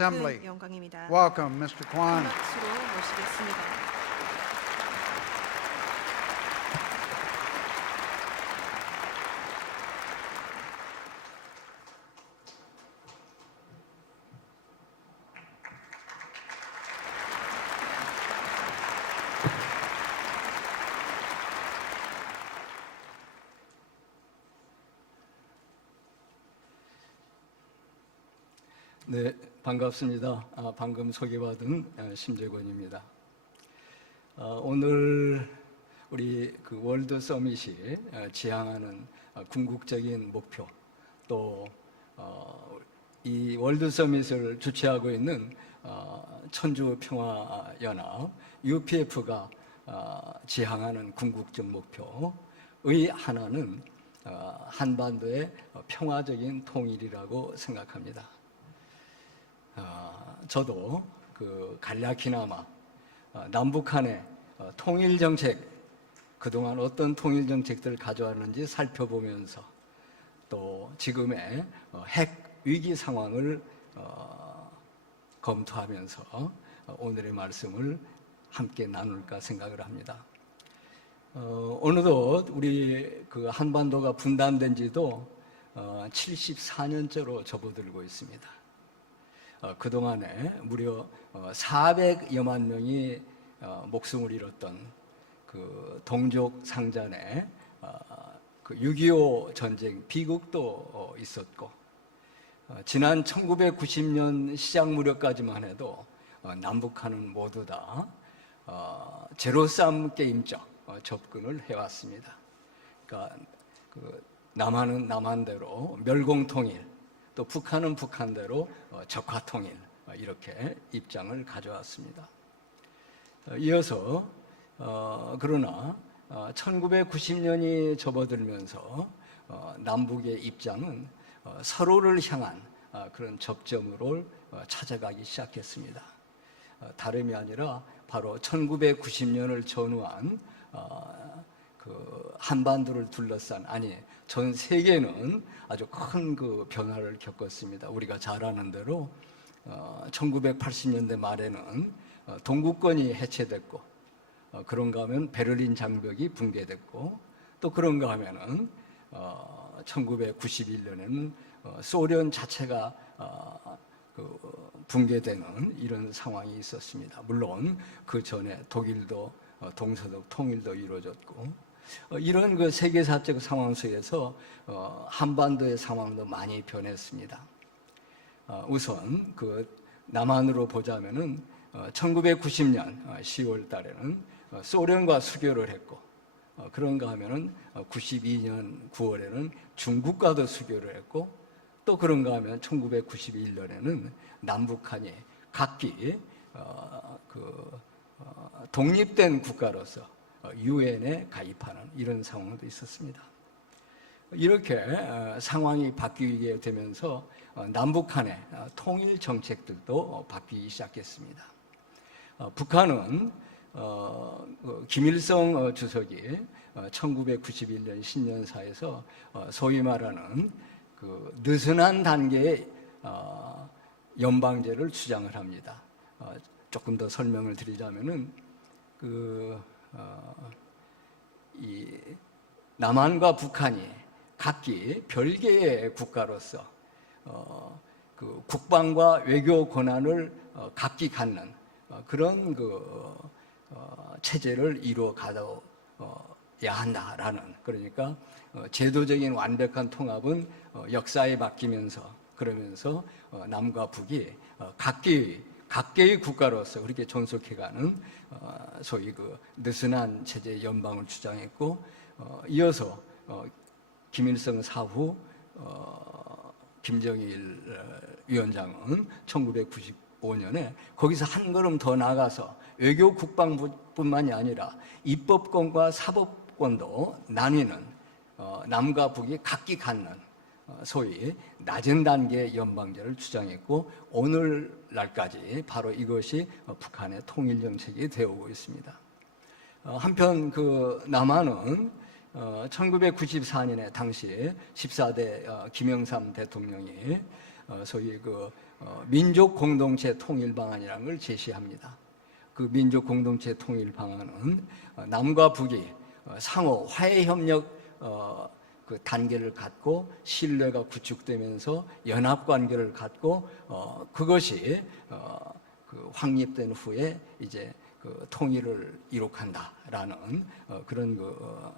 Assembly. 큰 영광입니다. Welcome, Mr. Kwan. 박수로 모시겠습니다. 네, 반갑습니다. 방금 소개받은 심재권입니다. 오늘 우리 그 월드 서밋이 지향하는 궁극적인 목표, 또 이 월드 서밋을 주최하고 있는 천주평화연합 UPF가 지향하는 궁극적 목표의 하나는 한반도의 평화적인 통일이라고 생각합니다. 저도 그 간략히나마 남북한의 통일 정책, 그동안 어떤 통일 정책들을 가져왔는지 살펴보면서 또 지금의 핵 위기 상황을 검토하면서 오늘의 말씀을 함께 나눌까 생각을 합니다. 어느덧 우리 그 한반도가 분단된 지도 74년째로 접어들고 있습니다. 그동안에 무려 400여만 명이 목숨을 잃었던 그 동족 상잔의 그 6.25 전쟁 비극도 있었고, 지난 1990년 시작 무렵까지만 해도 남북한은 모두 다 제로섬 게임적 접근을 해왔습니다. 그러니까 그 남한은 남한대로 멸공통일, 또 북한은 북한대로 적화통일, 이렇게 입장을 가져왔습니다. 이어서 그러나 1990년이 접어들면서 남북의 입장은 서로를 향한 그런 접점으로 찾아가기 시작했습니다. 다름이 아니라 바로 1990년을 전후한 그 한반도를 둘러싼, 아니 전 세계는 아주 큰 그 변화를 겪었습니다. 우리가 잘 아는 대로 1980년대 말에는 동구권이 해체됐고, 그런가 하면 베를린 장벽이 붕괴됐고, 또 그런가 하면은 1991년에는 소련 자체가 그 붕괴되는 이런 상황이 있었습니다. 물론 그 전에 독일도 동서독 통일도 이루어졌고, 이런 그 세계사적 상황 속에서 한반도의 상황도 많이 변했습니다. 우선 그 남한으로 보자면은 1990년 10월 달에는 소련과 수교를 했고, 그런가 하면은 92년 9월에는 중국과도 수교를 했고, 또 그런가 하면 1991년에는 남북한이 각기 독립된 국가로서 유엔에 가입하는 이런 상황도 있었습니다. 이렇게 상황이 바뀌게 되면서 남북한의 통일 정책들도 바뀌기 시작했습니다. 북한은 김일성 주석이 1991년 신년사에서 소위 말하는 그 느슨한 단계의 연방제를 주장을 합니다. 조금 더 설명을 드리자면은 이 남한과 북한이 각기 별개의 국가로서 그 국방과 외교 권한을 각기 갖는 그런 그 체제를 이루어 가야 한다라는, 그러니까 제도적인 완벽한 통합은 역사에 맡기면서, 그러면서 남과 북이 각계의 국가로서 그렇게 존속해가는 소위 그 느슨한 체제 연방을 주장했고, 이어서 김일성 사후 김정일 위원장은 1995년에 거기서 한 걸음 더 나가서 외교 국방부뿐만이 아니라 입법권과 사법권도 나뉘는, 남과 북이 각기 갖는 소위 낮은 단계 연방제를 주장했고, 오늘날까지 바로 이것이 북한의 통일 정책이 되어오고 있습니다. 한편 그 남한은 1994년에 당시 14대 김영삼 대통령이 소위 그 민족 공동체 통일 방안이라는 걸 제시합니다. 그 민족 공동체 통일 방안은 남과 북이 상호 화해 협력 그 단계를 갖고 신뢰가 구축되면서 연합 관계를 갖고 그것이 그 확립된 후에 이제 그 통일을 이룩한다라는 그런 그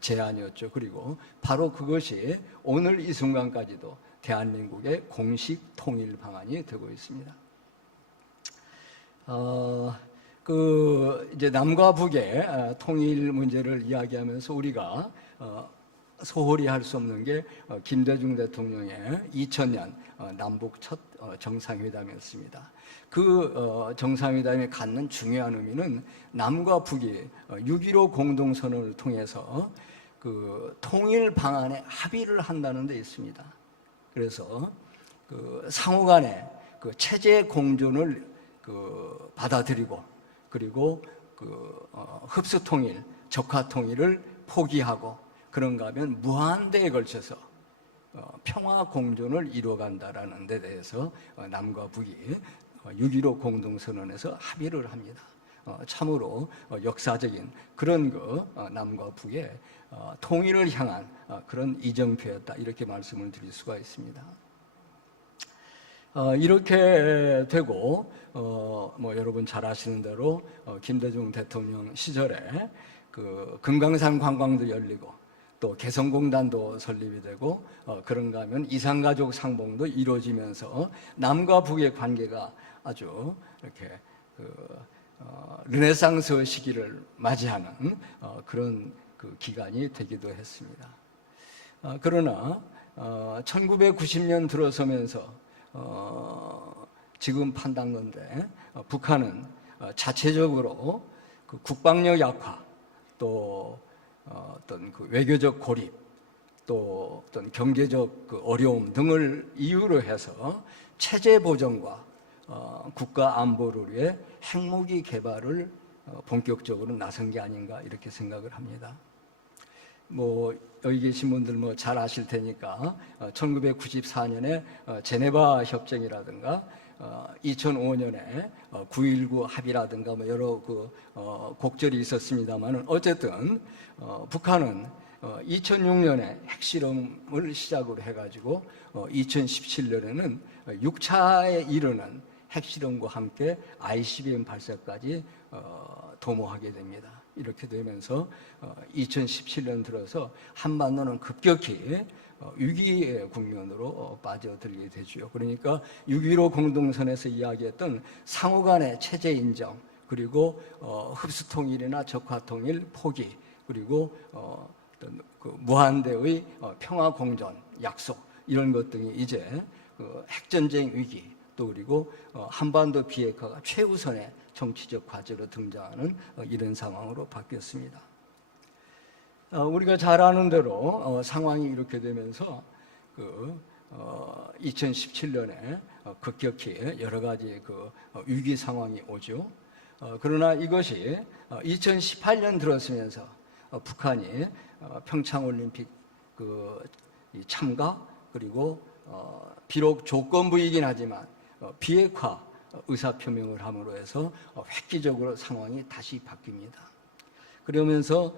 제안이었죠. 그리고 바로 그것이 오늘 이 순간까지도 대한민국의 공식 통일 방안이 되고 있습니다. 그 이제 남과 북의 통일 문제를 이야기하면서 우리가 소홀히 할 수 없는 게 김대중 대통령의 2000년 남북 첫 정상회담이었습니다. 그 정상회담이 갖는 중요한 의미는 남과 북이 6.15 공동선언을 통해서 그 통일 방안에 합의를 한다는 데 있습니다. 그래서 그 상호 간에 그 체제 공존을 그 받아들이고 그리고 그 흡수 통일, 적화 통일을 포기하고 그런가 하면 무한대에 걸쳐서 평화 공존을 이루어간다라는 데 대해서 남과 북이 6.15 공동선언에서 합의를 합니다. 참으로 역사적인 그런 남과 북의 통일을 향한 그런 이정표였다 이렇게 말씀을 드릴 수가 있습니다. 이렇게 되고 뭐 여러분 잘 아시는 대로 김대중 대통령 시절에 그 금강산 관광도 열리고 또 개성공단도 설립이 되고 그런가 하면 이산가족 상봉도 이루어지면서 남과 북의 관계가 아주 이렇게 르네상스 시기를 맞이하는 그런 그 기간이 되기도 했습니다. 그러나 1990년 들어서면서 지금 판단건데 북한은 자체적으로 그 국방력 약화 또 어떤 그 외교적 고립 또 어떤 경제적 그 어려움 등을 이유로 해서 체제 보전과 국가 안보를 위해 핵무기 개발을 본격적으로 나선 게 아닌가 이렇게 생각을 합니다. 뭐 여기 계신 분들 뭐 잘 아실 테니까 1994년에 제네바 협정이라든가 2005년에 9.19 합의라든가 뭐 여러 그 곡절이 있었습니다만은 어쨌든 북한은 2006년에 핵실험을 시작으로 해가지고 2017년에는 6차에 이르는 핵실험과 함께 ICBM 발사까지 도모하게 됩니다. 이렇게 되면서 2017년 들어서 한반도는 급격히 위기의 국면으로 빠져들게 되죠. 그러니까 6.15 공동선에서 이야기했던 상호 간의 체제 인정, 그리고 흡수 통일이나 적화 통일 포기, 그리고 어떤 그 무한대의 평화 공존 약속 이런 것 등이 이제 그 핵전쟁 위기 또 그리고 한반도 비핵화가 최우선의 정치적 과제로 등장하는 이런 상황으로 바뀌었습니다. 우리가 잘 아는 대로 상황이 이렇게 되면서 2017년에 급격히 여러 가지 그 위기 상황이 오죠. 그러나 이것이 2018년 들어서면서 북한이 평창올림픽 그 참가 그리고 비록 조건부이긴 하지만 비핵화 의사표명을 함으로 해서 획기적으로 상황이 다시 바뀝니다. 그러면서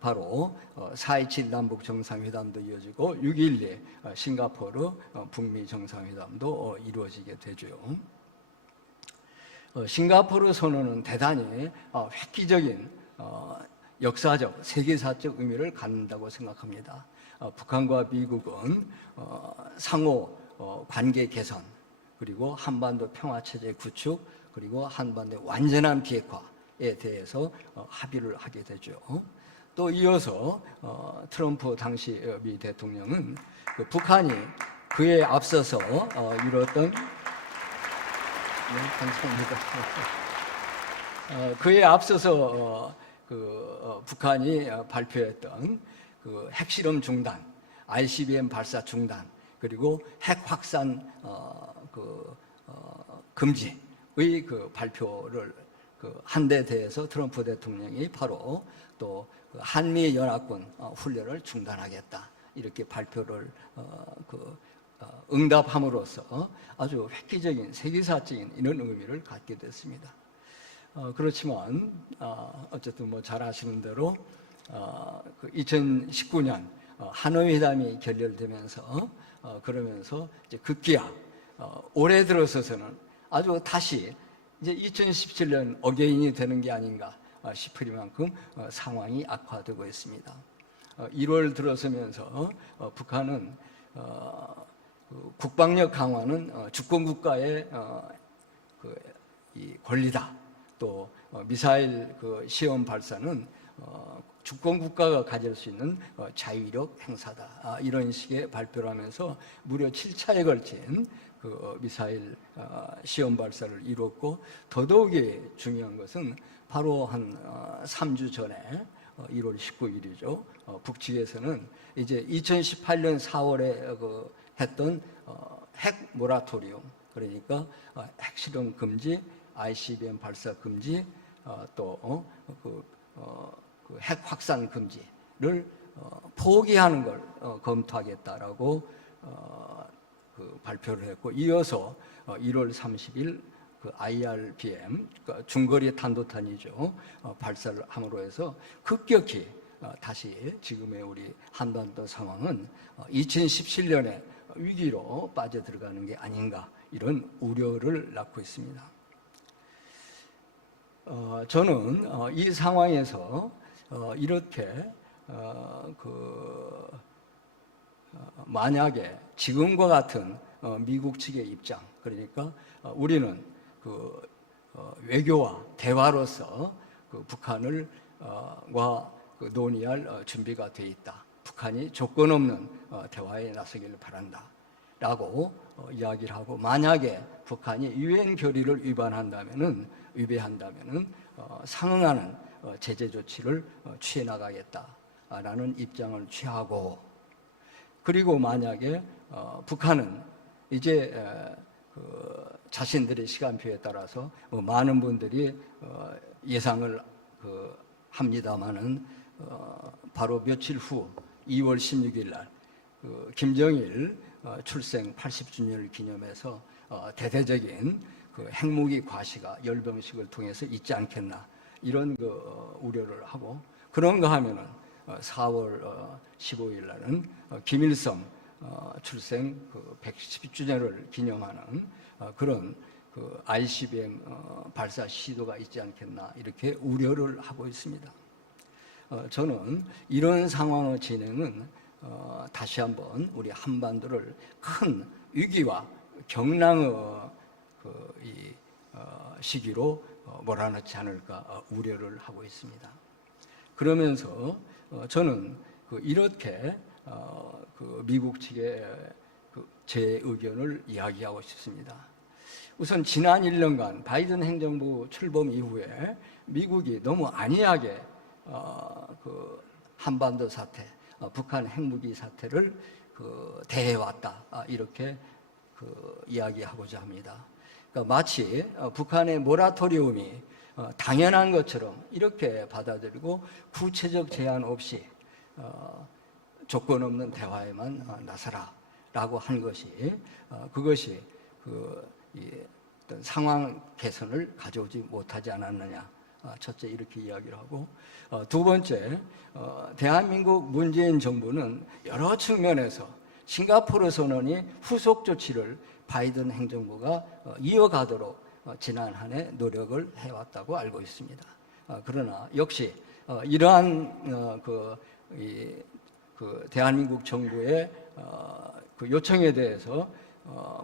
바로 4.27 남북 정상회담도 이어지고 6.12 싱가포르 북미 정상회담도 이루어지게 되죠. 싱가포르 선언은 대단히 획기적인 역사적, 세계사적 의미를 갖는다고 생각합니다. 북한과 미국은 상호 관계 개선, 그리고 한반도 평화체제 구축, 그리고 한반도의 완전한 비핵화에 대해서 합의를 하게 되죠. 또 이어서 트럼프 당시 미 대통령은 북한이 그에 앞서서 이뤘던 감사합니다. 그에 앞서서 북한이 발표했던 그 핵실험 중단, ICBM 발사 중단, 그리고 핵 확산 금지의 그 발표를 한 데 대해서 트럼프 대통령이 바로 또 한미 연합군 훈련을 중단하겠다 이렇게 발표를 응답함으로써 아주 획기적인 세계사적인 이런 의미를 갖게 됐습니다. 그렇지만 어쨌든 뭐 잘 아시는 대로 2019년 하노이 회담이 결렬되면서 그러면서 이제 급기야 올해 들어서서는 아주 다시 이제 2017년 어게인이 되는 게 아닌가 싶으리만큼 상황이 악화되고 있습니다. 1월 들어서면서 북한은 국방력 강화는 주권 국가의 이 권리다. 또 미사일 시험 발사는 주권 국가가 가질 수 있는 자유력 행사다. 이런 식의 발표를 하면서 무려 7차에 걸친 미사일 시험 발사를 이뤘고, 더더욱이 중요한 것은 바로 한 3주 전에 1월 19일이죠. 북측에서는 이제 2018년 4월에 했던 핵 모라토리움, 그러니까 핵실험 금지, ICBM 발사 금지, 또 핵 확산 금지를 포기하는 걸 검토하겠다라고 발표를 했고, 이어서 1월 30일 IRBM, 중거리 탄도탄이죠, 발사를 함으로 해서 급격히 다시 지금의 우리 한반도 상황은 2017년에 위기로 빠져들어가는 게 아닌가, 이런 우려를 낳고 있습니다. 저는 이 상황에서 이렇게 만약에 지금과 같은 미국 측의 입장, 그러니까 우리는 외교와 대화로서 북한을 논의할 준비가 돼 있다. 북한이 조건 없는 대화에 나서기를 바란다. 라고 이야기를 하고, 만약에 북한이 유엔 결의를 위배한다면은 상응하는 제재 조치를 취해 나가겠다라는 입장을 취하고, 그리고 만약에 북한은 이제 자신들의 시간표에 따라서 많은 분들이 예상을 합니다마는 바로 며칠 후 2월 16일 날 김정일 출생 80주년을 기념해서 대대적인 핵무기 과시가 열병식을 통해서 있지 않겠나, 이런 우려를 하고, 그런가 하면은 4월 15일 날은 김일성 출생 110주년을 기념하는 그런 ICBM 발사 시도가 있지 않겠나, 이렇게 우려를 하고 있습니다. 저는 이런 상황의 진행은 다시 한번 우리 한반도를 큰 위기와 경랑의 시기로 몰아넣지 않을까 우려를 하고 있습니다. 그러면서 저는 이렇게 미국 측의 제 의견을 이야기하고 싶습니다. 우선 지난 1년간 바이든 행정부 출범 이후에 미국이 너무 안이하게 한반도 사태, 북한 핵무기 사태를 대해왔다, 이렇게 이야기하고자 합니다. 그러니까 마치 북한의 모라토리움이 당연한 것처럼 이렇게 받아들이고, 구체적 제한 없이 조건 없는 대화에만 나서라라고 한 것이, 그것이 어떤 상황 개선을 가져오지 못하지 않았느냐. 첫째, 이렇게 이야기를 하고, 두 번째, 대한민국 문재인 정부는 여러 측면에서 싱가포르 선언이 후속 조치를 바이든 행정부가 이어가도록 지난 한 해 노력을 해왔다고 알고 있습니다. 그러나 역시 이러한 대한민국 정부의 요청에 대해서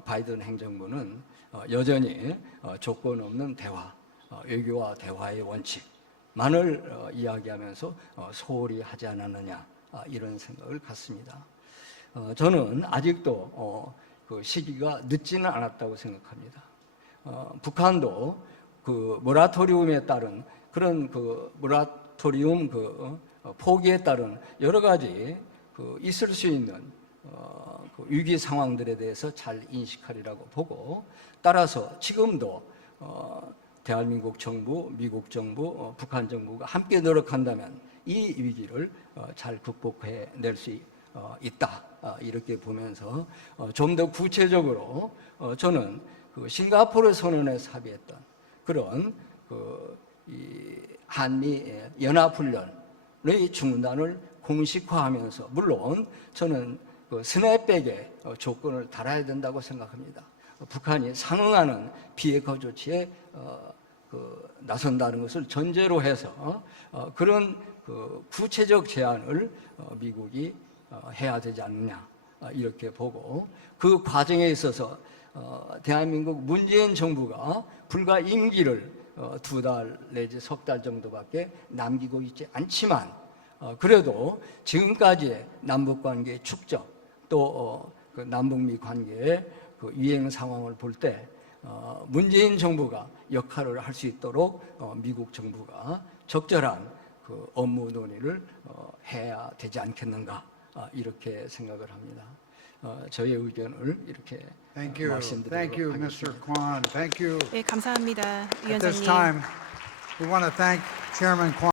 바이든 행정부는 여전히 조건 없는 대화, 외교와 대화의 원칙만을 이야기하면서 소홀히 하지 않았느냐, 이런 생각을 갖습니다. 저는 아직도 시기가 늦지는 않았다고 생각합니다. 북한도 모라토리움에 따른 그런 모라토리움 포기에 따른 여러 가지 있을 수 있는 위기 상황들에 대해서 잘 인식하리라고 보고, 따라서 지금도 대한민국 정부, 미국 정부, 북한 정부가 함께 노력한다면 이 위기를 잘 극복해낼 수 있다, 이렇게 보면서 좀 더 구체적으로 저는 그 싱가포르 선언에서 합의했던 그런 이 한미 연합훈련의 중단을 공식화하면서, 물론 저는 그 스냅백의 조건을 달아야 된다고 생각합니다. 북한이 상응하는 비핵화 조치에 나선다는 것을 전제로 해서 그런 그 구체적 제안을 미국이 해야 되지 않느냐, 이렇게 보고, 그 과정에 있어서 대한민국 문재인 정부가 불과 임기를 2달 내지 석 달 정도밖에 남기고 있지 않지만, 그래도 지금까지의 남북관계의 축적, 또 그 남북미 관계의 그 유행 상황을 볼 때 문재인 정부가 역할을 할 수 있도록 미국 정부가 적절한 그 업무 논의를 해야 되지 않겠는가, 이렇게 생각을 합니다. 저의 의견을 이렇게 Thank you. 말씀드리도록 Thank you, 하겠습니다. Mr. Kwan. Thank you. 네, 감사합니다, At this 위원장님. time, we want to thank Chairman Kwan.